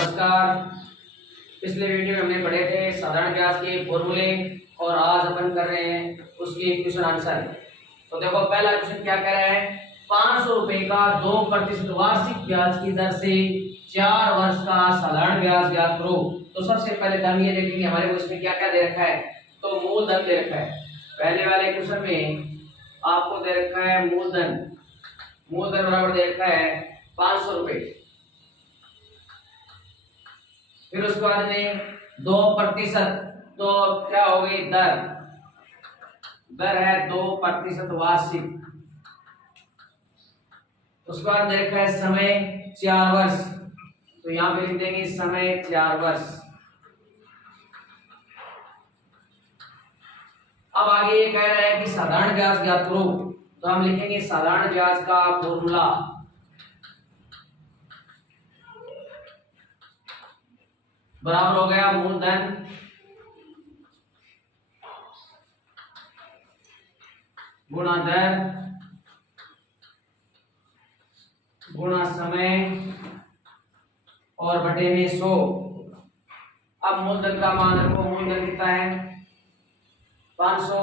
नमस्कार। पिछले वीडियो में हमने पढ़े थे साधारण ब्याज के फॉर्मूले और आज अपन कर रहे हैं उसके क्वेश्चन आंसर। तो देखो पहला क्वेश्चन क्या कह रहा है, 500 रुपए का 2% वार्षिक ब्याज की दर से 4 वर्ष का साधारण ब्याज ज्ञात करो। तो सबसे पहले हम ये देखेंगे हमारे को इसमें क्या क्या दे रखा है। तो मूलधन दे रखा है, पहले वाले क्वेश्चन में आपको दे रखा है मूलधन बराबर दे रखा है 500 रुपए। फिर उसके बाद में 2%, तो क्या हो गई दर है 2% वार्षिक। उसके बाद दे रखा है समय 4 वर्ष, तो यहां पे लिख देंगे समय 4 वर्ष। अब आगे ये कह रहा है कि साधारण ब्याज ज्ञात करो, तो हम लिखेंगे साधारण ब्याज का फॉर्मूला बराबर हो गया मूलधन गुणा दर गुणा समय और बटे में 100। अब मूलधन का मान रखो, मूलधन कितना है 500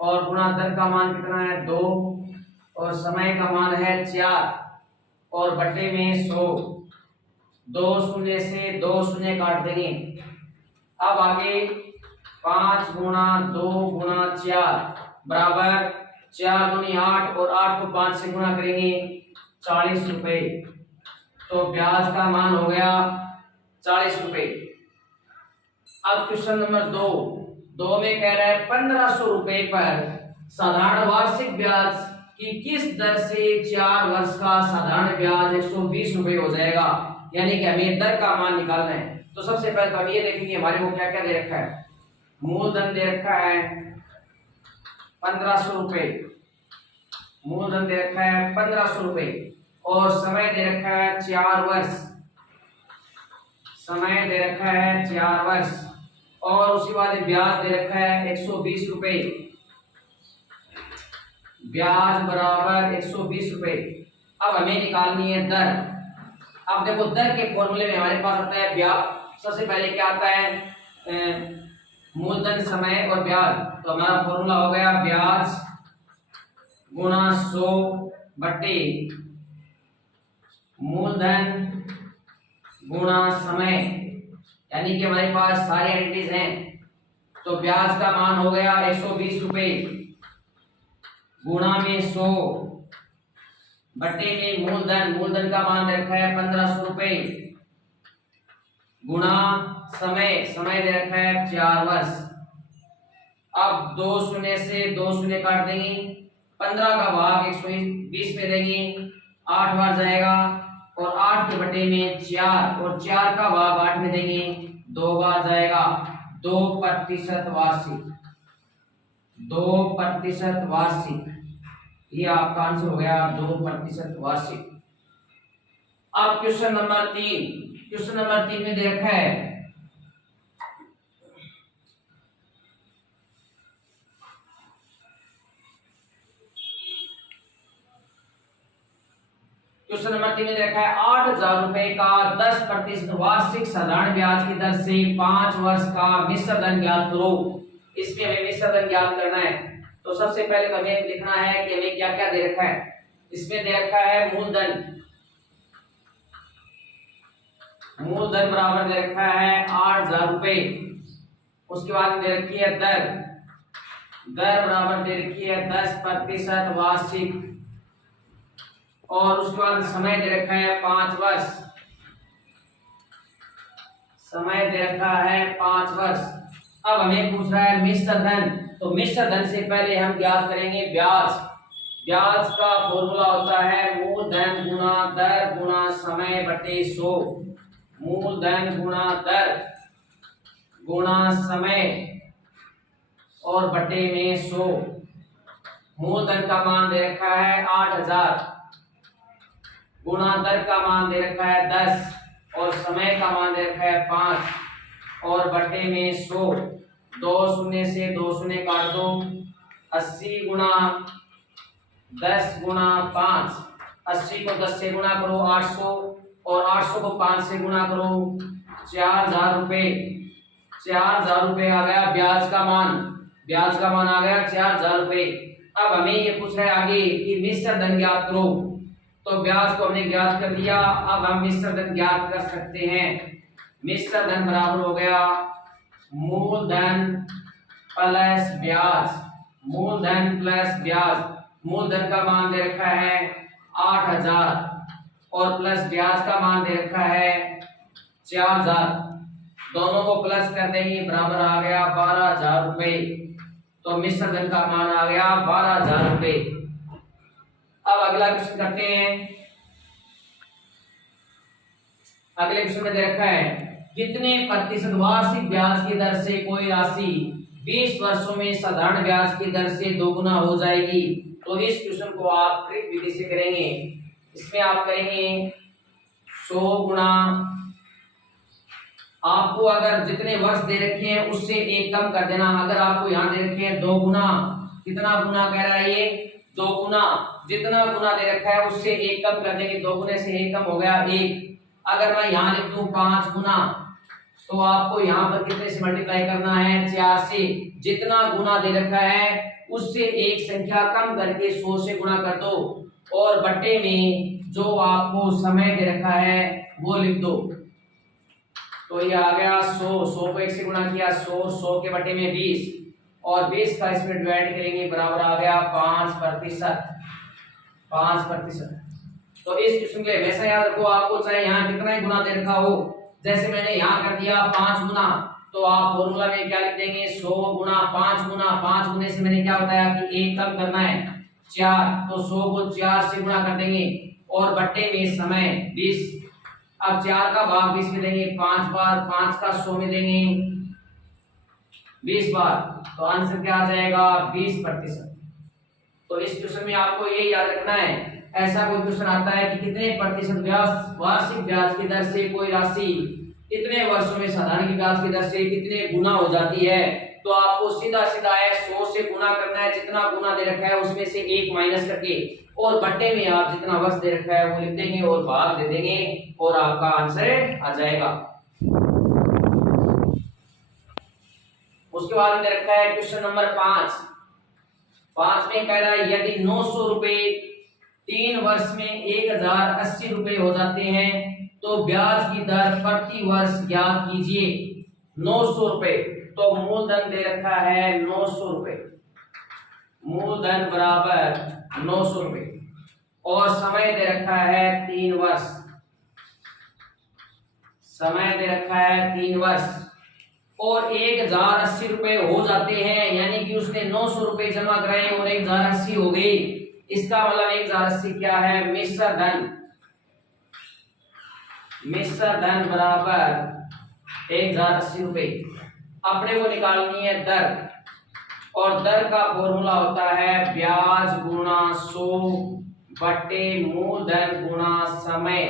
और गुणा दर का मान कितना है 2 और समय का मान है 4 और बटे में 100। 2 शून्य से 2 शून्य काट देंगे। अब आगे 5 गुणा 2 गुणा 4 बराबर 4 दूनी 8 और 8 को 5 से गुणा करेंगे 40 रुपए। तो ब्याज का मान हो गया 40 रुपए। अब क्वेश्चन नंबर 2 में कह रहा है 1500 रुपए पर साधारण वार्षिक ब्याज की किस दर से 4 वर्ष का साधारण ब्याज 120 रुपए हो जाएगा, यानी कि हमें दर का मान निकालना है। तो सबसे पहले तो हम ये देखेंगे हमारे को क्या क्या दे रखा है। मूलधन दे रखा है 1500 रुपए, मूलधन दे रखा है 1500 रुपए और समय दे रखा है 4 वर्ष, समय दे रखा है 4 वर्ष और उसी बाद ब्याज दे रखा है 120 रुपए, ब्याज बराबर 120 रुपए। अब हमें निकालनी है दर। अब देखो दर के फॉर्मूले में हमारे पास आता है ब्याज, सबसे पहले क्या आता है मूलधन समय और ब्याज। तो हमारा फॉर्मूला हो गया ब्याज गुणा 100 बटे मूलधन गुणा समय, यानी कि हमारे पास सारी एंटिटीज हैं। तो ब्याज का मान हो गया 120 रुपए गुणा में 100 बटे में मूलधन का मान रखा है 1500 रुपए गुणा समय दे रखा है 4 वर्ष। अब 2 शून्य से 2 शून्य काट देंगे, 15 का भाग 120 में देंगे, 8 बार जाएगा और 8 के बटे में 4 और 4 का भाग 8 में देंगे, 2 बार जाएगा। 2% वार्षिक, 2% वार्षिक, ये आपका आंसर हो गया 2% वार्षिक। अब क्वेश्चन नंबर 3 में दे रखा है क्वेश्चन नंबर 3 में दे रखा है 8000 रुपए का 10% वार्षिक साधारण ब्याज की दर से 5 वर्ष का मिश्र धन ज्ञात करो। इसमें हमें मिश्र धन ज्ञात करना है। तो सबसे पहले तो हमें लिखना है कि हमें क्या क्या दे रखा है। इसमें दे रखा है मूलधन बराबर दे रखा है 8000 रुपए। उसके बाद दे रखी है दर बराबर दे रखी है 10% वार्षिक और उसके बाद समय दे रखा है 5 वर्ष, समय दे रखा है 5 वर्ष। अब हमें पूछ रहा है मिश्र धन। तो मिश्र धन से पहले हम ज्ञात करेंगे ब्याज का फॉर्मूला होता है मूलधन गुणा दर गुणा समय बटे 100। मूलधन गुणा दर गुणा समय और बटे में 100। मूलधन का मान दे रखा है 8000 गुणा दर का मान दे रखा है 10 और समय का मान दे रखा है 5 और बटे में 100। 2 शून्य से 2 शून्य काट दो, 80 गुणा 10 गुणा 5, 80 को 10 से गुणा करो 800 और 800 को 5 से गुणा करो, 4000 रुपये। 4000 रुपये आ गया ब्याज का मान। ब्याज का मान आ गया 4000 रुपये। अब हमें ये पूछ रहा है आगे कि मिश्र धन ज्ञात करो। तो ब्याज को हमने ज्ञात कर दिया, अब हम मिश्र धन ज्ञात कर सकते हैं। मिश्र धन बराबर हो गया मूलधन प्लस ब्याज। मूलधन प्लस ब्याज। मूलधन का मान दे रखा है 8000 और प्लस ब्याज का मान दे रखा है 4000। दोनों को प्लस कर देंगे, बराबर आ गया 12000 रुपये। तो मिश्र धन का मान आ गया 12000 रुपये। अब अगला क्वेश्चन करते हैं। अगले क्वेश्चन में दे रखा है कितने प्रतिशत वार्षिक ब्याज की दर से कोई राशि 20 वर्षों में साधारण ब्याज की दर से दोगुना हो जाएगी। तो इस क्वेश्चन को आप ट्रिक विधि से करेंगे। इसमें आप करेंगे 100 गुणा, आपको अगर जितने वर्ष दे रखे हैं उससे एक कम कर देना। अगर आपको यहाँ दे रखे हैं 2 गुना, कितना गुना कह रहा है ये 2 गुना, जितना गुना दे रखा है उससे एक कम कर देंगे। 2 गुने से एक कम हो गया 1। अगर मैं यहाँ लिख दूं 5 गुना, तो आपको यहाँ पर कितने से मल्टीप्लाई करना है 4 से। जितना गुना दे रखा है उससे एक संख्या कम करके 100 से गुणा कर दो और बट्टे में जो आपको समय दे रखा है वो लिख दो। तो ये आ गया 100। 100 को 1 से गुणा किया 100, 100 के बटे में 20 और 20 का इसमें डिवाइड करेंगे, बराबर आ गया 5%। 5%। तो इस क्वेश्चन के लिए वैसा याद रखो, आपको चाहे यहाँ कितना ही गुना दे रखा हो, जैसे मैंने यहाँ कर दिया 5 गुना, तो आप फॉर्मूला में क्या लिख देंगे 100 गुना 5 गुना। 5 गुने से मैंने क्या बताया कि एक कम करना है 4, तो 100 को 4 से गुणा कर देंगे और बट्टे में समय 20। अब 4 का भाग 20 में देंगे 5 बार, 5 का 100 में देंगे 20 बार, तो आंसर क्या आ जाएगा 20%। तो इस क्वेश्चन में आपको ये याद रखना है, ऐसा कोई क्वेश्चन आता है कि कितने प्रतिशत ब्याज वार्षिक ब्याज की दर से कोई राशि कितने वर्षों में साधारण ब्याज की दर से कितने गुना हो जाती है, तो आपको सीधा सीधा है 100 से गुना करना है। जितना गुना दे रखा है उसमें से 1 माइनस करके और बट्टे में आप जितना वर्ष दे रखा है वो लिख देंगे और भाग दे देंगे और आपका आंसर आ जाएगा। उसके बाद में दे रखा है क्वेश्चन नंबर 5 में कह रहा है यदि 900 रुपए 3 वर्ष में 1080 रुपए हो जाते हैं तो ब्याज की दर प्रति वर्ष ज्ञात कीजिए। 900 रुपए, तो मूलधन दे रखा है 900 रुपए, मूलधन बराबर 900 रुपए और समय दे रखा है 3 वर्ष। समय दे रखा है 3 वर्ष और 1080 रुपए हो जाते हैं, यानी कि उसने 900 रुपए जमा कराए और 1080 हो गई। इसका मतलब 1080 क्या है मिश्र धन। मिश्र धन बराबर 1080 रुपए। अपने को निकालनी है दर, और दर का फॉर्मूला होता है ब्याज गुणा 100 बटे मूलधन गुणा समय।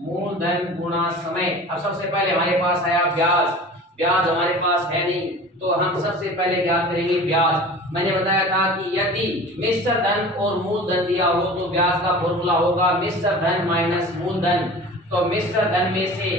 मूलधन गुणा समय। अब सबसे पहले हमारे पास आया ब्याज। ब्याज हमारे पास है नहीं, तो हम सबसे पहले ज्ञात करेंगे ब्याज। मैंने बताया था कि यदि मिश्र धन और मूलधन दिया हो तो ब्याज का फॉर्मूला होगा मिश्र धन माइनस मूलधन। तो मिश्र धन में से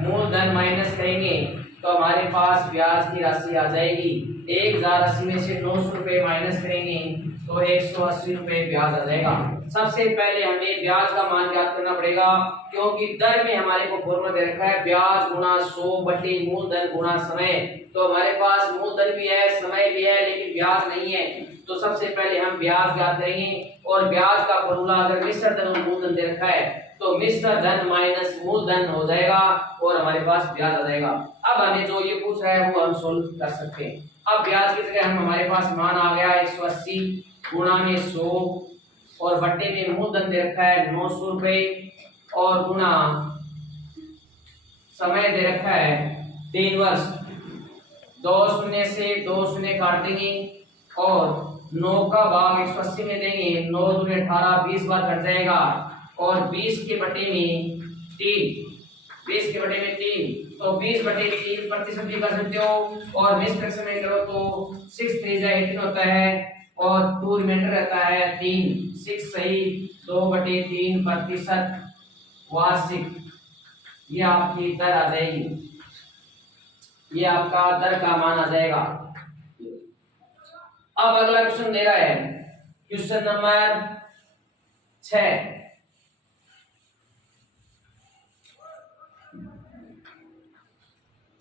मूलधन माइनस करेंगे तो हमारे पास ब्याज की राशि आ जाएगी। 1080 में से 900 रुपए माइनस करेंगे तो 180 रुपए ब्याज आ जाएगा। सबसे पहले हमें ब्याज का मान ज्ञात करना पड़ेगा, क्योंकि दर में हमारे को फॉर्मूला दे रखा है ब्याज गुणा 100 बटे मूलधन गुणा समय। तो हमारे पास मूलधन भी है समय भी है लेकिन ब्याज नहीं है, तो सबसे पहले हम ब्याज ज्ञात करेंगे। और ब्याज का फॉर्मूला अगर मिश्र धन और मूलधन दे रखा है तो मिश्र धन माइनस मूलधन हो जाएगा और हमारे पास ब्याज आ जाएगा। अब हमें जो ये पूछ रहा है वो हम सोल्व कर सकते हैं। अब ब्याज की जगह हम हमारे पास मान आ गया 180 गुणा में 100 और बट्टे में मूलधन दे रखा है 900 रुपए और गुणा समय दे रखा है 3 वर्ष। 2 शून्य से 2 शून्य काट देंगे और 9 का भाग 180 में देंगे। 9 दूनी 18, 20 बार कट जाएगा और 20 के बटे में 3। 20 के बटे में 3, तो 20 बटे 3 प्रतिशत भी कर सकते हो और मिस फ्रैक्शन में करो तो 6 3 18 होता है और 2 रिमाइंडर रहता है 3। 6 सही 2 बटे 3 प्रतिशत वार्षिक, ये आपकी दर आ जाएगी, ये आपका दर का मान आ जाएगा। अब अगला क्वेश्चन दे रहा है, क्वेश्चन नंबर 6।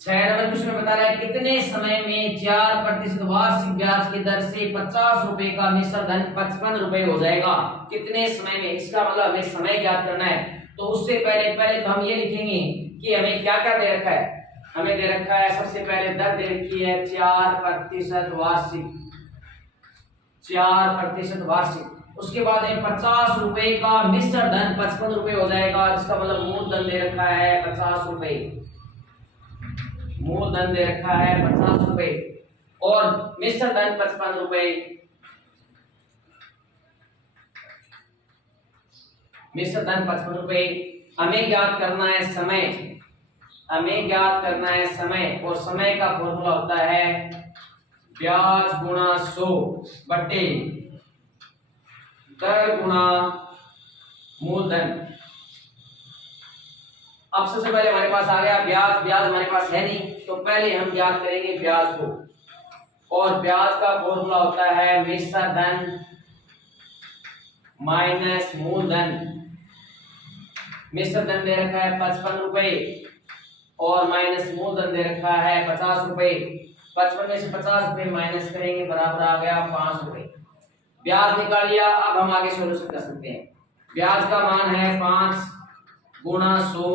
नंबर क्वेश्चन में बता रहा है कितने समय में 4% वार्षिक ब्याज की दर से 50 रुपए का मिश्र धन 55 रुपए हो जाएगा। कितने समय में, इसका मतलब हमें समय ज्ञात करना है। तो उससे पहले तो हम ये लिखेंगे कि हमें क्या क्या दे रखा है। हमें दे रखा है सबसे पहले दर दे रखी है 4% वार्षिक, 4% वार्षिक। उसके बाद है 50 रुपए का मिश्र धन 55 रुपए हो जाएगा, जिसका मतलब मूलधन दे रखा है 50 रुपए, मूलधन दे रखा है 50 रुपए और मिश्र धन 55 रुपए। मिश्र धन 55 रुपए। हमें ज्ञात करना है समय, हमें ज्ञात करना है समय, और समय का फॉर्मूला होता है ब्याज गुणा 100 बटे दर गुणा मूलधन। अब सबसे पहले हमारे पास आ गया ब्याज, ब्याज हमारे पास है नहीं, तो पहले हम ज्ञात करेंगे ब्याज को, और ब्याज का फॉर्मूला होता है मिश्र धन माइनस मूलधन। मिश्र धन दे रखा है 55 रुपए और माइनस मूलधन दे रखा है 50 रुपए। 55 में से 50 रुपए माइनस करेंगे, बराबर आ गया 5 रुपए। ब्याज निकाल लिया। अब हम आगे सॉल्यूशन कर सकते हैं। ब्याज का मान है 5 गुणा 100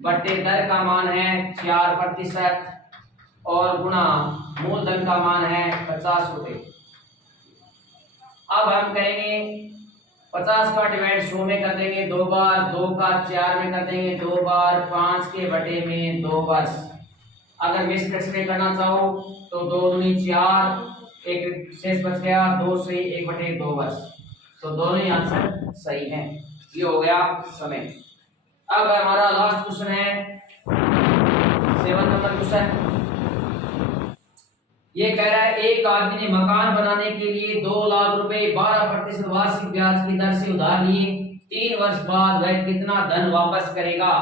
बटे दर का मान है 4% और गुणा मूलधन का मान है 50 रुपए। अब हम करेंगे 50 का डिवाइड 100 में कर देंगे 2 बार, 2 का 4 में कर देंगे 2 बार, 5 के बटे में 2 वर्ष। अगर मिस एक्सप्रेस करना चाहो तो 2 दूनी 4, एक शेष बच गया 2 से 1 बटे 2 वर्ष। तो दोनों ही आंसर सही हैं। ये हो गया समय। अब हमारा लास्ट क्वेश्चन है 7 नंबर क्वेश्चन। ये कह रहा है एक आदमी ने मकान बनाने के लिए 2 लाख रुपए 12% वार्षिक ब्याज की दर से उधार लिए। 3 वर्ष बाद वह कितना धन वापस करेगा?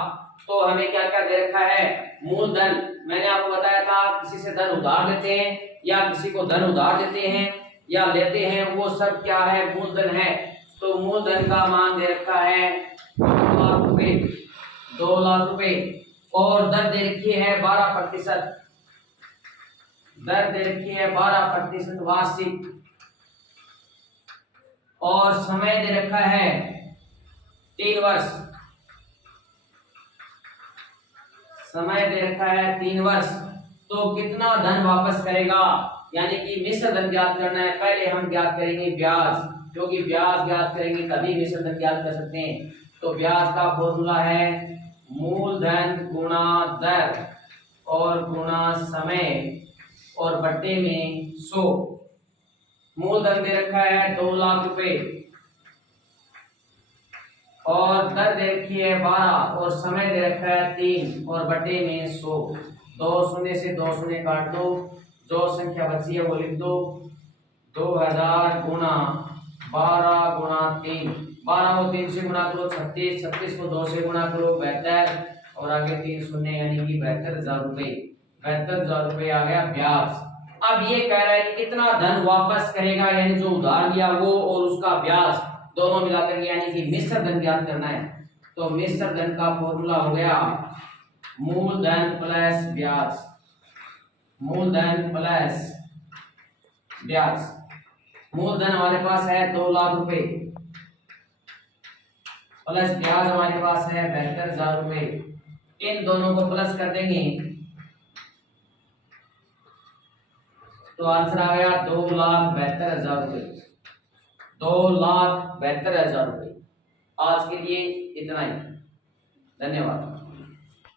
तो हमें क्या क्या दे रखा है? मूलधन। मैंने आपको बताया था किसी से धन उधार लेते हैं या किसी को धन उधार देते हैं या लेते हैं, वो सब क्या है? मूलधन है। तो मूलधन का मान दे रखा है 2 लाख रुपए, 2 लाख रुपए, और दर दे रखी है 12%। दर दे रखी है 12% वार्षिक, और समय दे रखा है 3 वर्ष। समय दे रखा है 3 वर्ष। तो कितना धन वापस करेगा? यानी कि मिश्र धन ज्ञात करना है। पहले हम ज्ञात करेंगे ब्याज, क्योंकि ब्याज ज्ञात करेंगे तभी मिश्र धन ज्ञात कर सकते हैं। तो ब्याज का फॉर्मूला है मूलधन गुणा दर और गुणा समय और बट्टे में 100। मूलधन दे रखा है 2 लाख रुपए और दर दे रखी है 12 और समय दे रखा है 3 और बट्टे में 100। 2 शून्य से 2 शून्य काट दो, जो संख्या बची है वो लिख दो। 2000 गुणा 12 गुणा 3, 12 को 3 से गुणा करो 36, 36 को 2 से गुणा करो 72 और आगे 3 शून्य यानी कि 72,000 रुपए। 72,000 रुपए आ गया ब्याज। अब ये कह रहा है कि कितना धन वापस करेगा, यानी जो उधार लिया वो और उसका ब्याज दोनों मिलाकर, यानी कि मिश्र धन ज्ञात करना है। तो मिश्र धन का फॉर्मूला हो गया मूलधन प्लस ब्याज, मूलधन प्लस ब्याज। मूलधन हमारे पास है 2 लाख रुपए प्लस ब्याज हमारे पास है 72,000 रुपए। इन दोनों को प्लस कर देंगे तो आंसर आ गया 2,72,000 रुपए। 2,72,000 रुपए। आज के लिए इतना ही। धन्यवाद।